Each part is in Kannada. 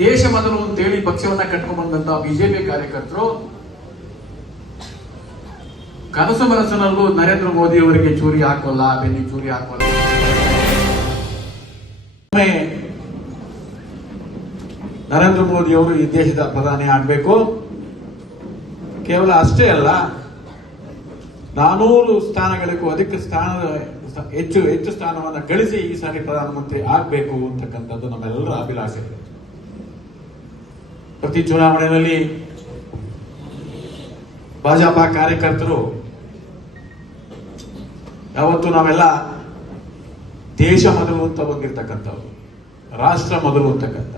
ದೇಶ ಮೊದಲು ಅಂತೇಳಿ ಪಕ್ಷವನ್ನ ಕಟ್ಕೊಂಡ್ ಬಂದಂತ ಬಿಜೆಪಿ ಕಾರ್ಯಕರ್ತರು, ಕನಸು ಮನಸ್ಸಿನಲ್ಲೂ ನರೇಂದ್ರ ಮೋದಿ ಅವರಿಗೆ ಚೂರಿ ಹಾಕೋಲ್ಲ, ಬೆನ್ನಿ ಚೂರಿ ಹಾಕೋಲ್ಲ. ನರೇಂದ್ರ ಮೋದಿ ಅವರು ಈ ದೇಶದ ಪ್ರಧಾನಿ ಆಗಬೇಕು. ಕೇವಲ ಅಷ್ಟೇ ಅಲ್ಲ, ನಾನೂರು ಸ್ಥಾನಗಳಿಗೂ ಅಧಿಕ ಸ್ಥಾನ, ಹೆಚ್ಚು ಹೆಚ್ಚು ಸ್ಥಾನವನ್ನು ಗಳಿಸಿ ಈ ಸಾರಿ ಪ್ರಧಾನಮಂತ್ರಿ ಆಗಬೇಕು ಅಂತಕ್ಕಂಥದ್ದು ನಮ್ಮೆಲ್ಲರ ಅಭಿಲಾಷೆ. ಪ್ರತಿ ಚುನಾವಣೆಯಲ್ಲಿ ಭಾಜಪ ಕಾರ್ಯಕರ್ತರು, ಯಾವತ್ತು ನಾವೆಲ್ಲ ದೇಶ ಮೊದಲು ಅಂತ ಬಂದಿರತಕ್ಕಂಥವ್ರು, ರಾಷ್ಟ್ರ ಮೊದಲು ಅಂತಕ್ಕಂಥ.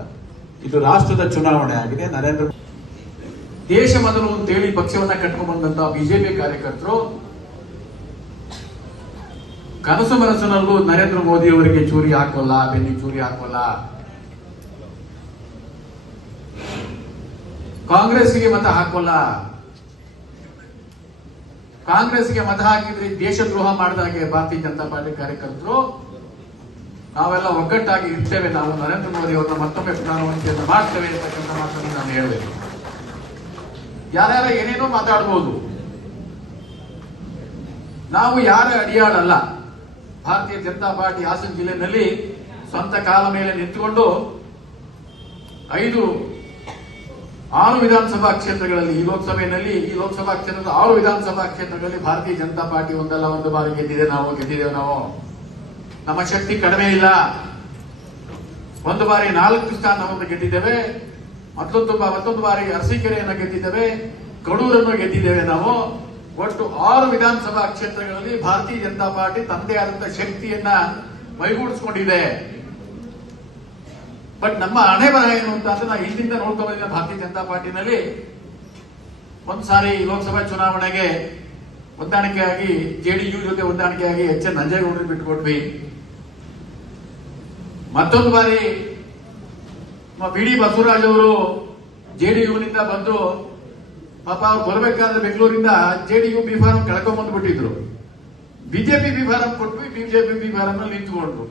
ಇದು ರಾಷ್ಟ್ರದ ಚುನಾವಣೆ ಆಗಿದೆ. ನರೇಂದ್ರ ದೇಶ ಮೊದಲು ಅಂತೇಳಿ ಪಕ್ಷವನ್ನ ಕಟ್ಕೊಂಡು ಬಂದಂತ ಬಿಜೆಪಿ ಕಾರ್ಯಕರ್ತರು, ಕನಸು ಮನಸ್ಸಿನಲ್ಲೂ ನರೇಂದ್ರ ಮೋದಿ ಅವರಿಗೆ ಚೂರಿ ಹಾಕೋಲ್ಲ, ಬೆನ್ನಿ ಚೂರಿ ಹಾಕೋಲ್ಲ. ಕಾಂಗ್ರೆಸ್ಗೆ ಮತ ಹಾಕೋಲ್ಲ. ಕಾಂಗ್ರೆಸ್ಗೆ ಮತ ಹಾಕಿದ್ರೆ ದೇಶದ್ರೋಹ ಮಾಡಿದಾಗೆ ಭಾರತೀಯ ಜನತಾ ಪಾರ್ಟಿ ಕಾರ್ಯಕರ್ತರು, ನಾವೆಲ್ಲ ಒಗ್ಗಟ್ಟಾಗಿ ಇರ್ತೇವೆ. ನಾವು ನರೇಂದ್ರ ಮೋದಿ ಅವರನ್ನ ಮತ್ತೊಮ್ಮೆ ಪ್ರಧಾನಮಂತ್ರಿಯನ್ನು ಮಾಡ್ತೇವೆ ಅಂತಕ್ಕಂಥ ಮಾತನ್ನು ನಾನು ಹೇಳಬೇಕು. ಯಾರ್ಯಾರ ಏನೇನೋ ಮಾತಾಡ್ಬೋದು. ನಾವು ಯಾರ ಅಡಿಯಾಳಲ್ಲ. ಭಾರತೀಯ ಜನತಾ ಪಾರ್ಟಿ ಹಾಸನ ಜಿಲ್ಲೆಯಲ್ಲಿ ಸ್ವಂತ ಕಾಲ ಮೇಲೆ ನಿಂತುಕೊಂಡು ಐದು ಆರು ವಿಧಾನಸಭಾ ಕ್ಷೇತ್ರಗಳಲ್ಲಿ ಈ ಲೋಕಸಭೆಯಲ್ಲಿ, ಈ ಲೋಕಸಭಾ ಕ್ಷೇತ್ರದ ಆರು ವಿಧಾನಸಭಾ ಕ್ಷೇತ್ರಗಳಲ್ಲಿ ಭಾರತೀಯ ಜನತಾ ಪಾರ್ಟಿ ಒಂದಲ್ಲ, ಒಂದು ಬಾರಿ ಗೆದ್ದಿದೆ ನಾವು, ಗೆದ್ದಿದ್ದೇವೆ ನಾವು. ನಮ್ಮ ಶಕ್ತಿ ಕಡಿಮೆ ಇಲ್ಲ. ಒಂದು ಬಾರಿ ನಾಲ್ಕು ಸ್ಥಾನವನ್ನು ಗೆದ್ದಿದ್ದೇವೆ. ಮತ್ತೊಂದು ಮತ್ತೊಂದು ಬಾರಿ ಅರಸೀಕೆರೆಯನ್ನು ಗೆದ್ದಿದ್ದೇವೆ. ಕಡೂರನ್ನು ಗೆದ್ದಿದ್ದೇವೆ ನಾವು. ಒಟ್ಟು ಆರು ವಿಧಾನಸಭಾ ಕ್ಷೇತ್ರಗಳಲ್ಲಿ ಭಾರತೀಯ ಜನತಾ ಪಾರ್ಟಿ ತನ್ನದೇ ಆದಂತಹ ಶಕ್ತಿಯನ್ನ ಮೈಗೂಡಿಸಿಕೊಂಡಿದೆ. ಬಟ್ ನಮ್ಮ ಹಣೆ ಬರಹ ಏನು ಅಂತ ಅಂದ್ರೆ ನಾವು ಇಲ್ಲಿಂದ ನೋಡ್ಕೊಂಡಿದ್ದೀನಿ ಭಾರತೀಯ ಜನತಾ ಪಾರ್ಟಿನಲ್ಲಿ ಒಂದು ಸಾರಿ ಲೋಕಸಭಾ ಚುನಾವಣೆಗೆ ಹೊಂದಾಣಿಕೆಯಾಗಿ ಜೆಡಿಯು ಜೊತೆ ಹೊಂದಾಣಿಕೆಯಾಗಿ ಎಚ್ ಎನ್ ನಂಜೇಗೌಡರು ಬಿಟ್ಟುಕೊಟ್ವಿ. ಮತ್ತೊಂದು ಬಾರಿ ಬಿ ಡಿ ಬಸವರಾಜ್ ಅವರು ಜೆಡಿಯುನಿಂದ ಬಂದು ಪಾಪ ಅವ್ರು ಬರಬೇಕಾದ್ರೆ ಬೆಂಗಳೂರಿಂದ J D U B form ಕಳ್ಕೊಂಡ್ ಬಂದ್ಬಿಟ್ಟಿದ್ರು ಬಿಜೆಪಿ ಬಿ ಫಾರಂ ಕೊಟ್ವಿ ಬಿಜೆಪಿ ಬಿ ಫಾರಂ ನಿಂತುಕೊಂಡ್ರು.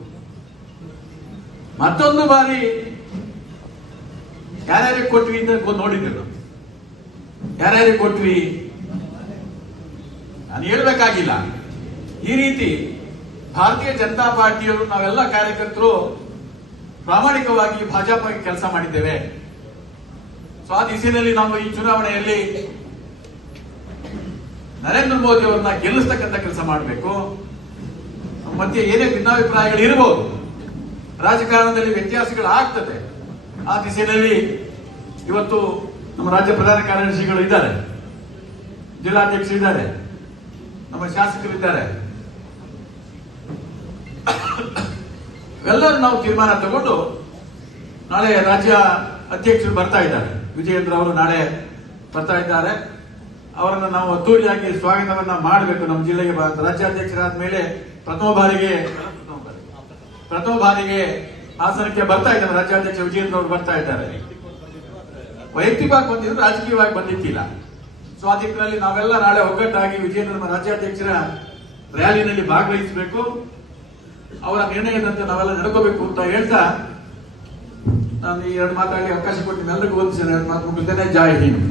ಮತ್ತೊಂದು ಬಾರಿ ಯಾರ್ಯಾರಿಗೆ ಕೊಟ್ವಿ ಅಂತ ನೋಡಿದ್ರು. ಯಾರ್ಯಾರಿಗೆ ಕೊಟ್ವಿ? ನಾನು ಹೇಳ್ಬೇಕಾಗಿಲ್ಲ. ಈ ರೀತಿ ಭಾರತೀಯ ಜನತಾ ಪಾರ್ಟಿಯವರು ನಾವೆಲ್ಲ ಕಾರ್ಯಕರ್ತರು ಪ್ರಾಮಾಣಿಕವಾಗಿ ಭಾಜಪಗೆ ಕೆಲಸ ಮಾಡಿದ್ದೇವೆ. ಸೊ ಆ ದಿಸೆಯಲ್ಲಿ ನಾವು ಈ ಚುನಾವಣೆಯಲ್ಲಿ ನರೇಂದ್ರ ಮೋದಿ ಅವರನ್ನ ಗೆಲ್ಲಿಸ್ತಕ್ಕಂಥ ಕೆಲಸ ಮಾಡಬೇಕು. ಮಧ್ಯೆ ಏನೇ ಭಿನ್ನಾಭಿಪ್ರಾಯಗಳು ಇರಬಹುದು ರಾಜಕಾರಣದಲ್ಲಿ ವ್ಯತ್ಯಾಸಗಳು ಆಗ್ತದೆ ಆ ದಿಸೆಯಲ್ಲಿ ಇವತ್ತು ನಮ್ಮ ರಾಜ್ಯ ಪ್ರಧಾನ ಕಾರ್ಯದರ್ಶಿಗಳು ಇದ್ದಾರೆ. ಜಿಲ್ಲಾಧ್ಯಕ್ಷರು ಇದ್ದಾರೆ ನಮ್ಮ ಶಾಸಕರು ಇದ್ದಾರೆ ಎಲ್ಲರೂ ನಾವು ತೀರ್ಮಾನ ತಗೊಂಡು ನಾಳೆ ರಾಜ್ಯ ಅಧ್ಯಕ್ಷರು ಬರ್ತಾ ಇದ್ದಾರೆ. ವಿಜಯೇಂದ್ರ ಅವರು ನಾಳೆ ಬರ್ತಾ ಇದ್ದಾರೆ. ಅವರನ್ನು ನಾವು ಅದ್ದೂರಿಯಾಗಿ ಸ್ವಾಗತವನ್ನ ಮಾಡಬೇಕು. ನಮ್ಮ ಜಿಲ್ಲೆಗೆ ರಾಜ್ಯಾಧ್ಯಕ್ಷರಾದ ಮೇಲೆ ಪ್ರಥಮ ಬಾರಿಗೆ ಪ್ರಥಮ ಬಾರಿಗೆ ಹಾಸನಕ್ಕೆ ಬರ್ತಾ ಇದ್ದಾರೆ, ರಾಜ್ಯಾಧ್ಯಕ್ಷ ವಿಜಯೇಂದ್ರ ಬರ್ತಾ ಇದ್ದಾರೆ. ವೈಯಕ್ತಿಕವಾಗಿ ಬಂದಿದ್ರು ರಾಜಕೀಯವಾಗಿ ಬಂದಿದ್ದಿಲ್ಲ ಸೊ ಆ ನಾವೆಲ್ಲ ನಾಳೆ ಒಗ್ಗಟ್ಟಾಗಿ ವಿಜಯೇಂದ್ರ ರಾಜ್ಯಾಧ್ಯಕ್ಷರ ರ್ಯಾಲಿನಲ್ಲಿ ಭಾಗವಹಿಸಬೇಕು. ಅವರ ನಿರ್ಣಯದಂತೆ ನಾವೆಲ್ಲ ನಡ್ಕೋಬೇಕು ಅಂತ ಹೇಳ್ತಾ ನಾನು ಈ ಎರಡು ಮಾತಾಡಿ ಅವಕಾಶ ಕೊಟ್ಟು ಎಲ್ಲರಿಗೂ ಓದಿಸಿ ಎರಡು ಮಾತು ಮುಗಿಸ್ತೇನೆ. ಜೈ ಹಿಂದ್.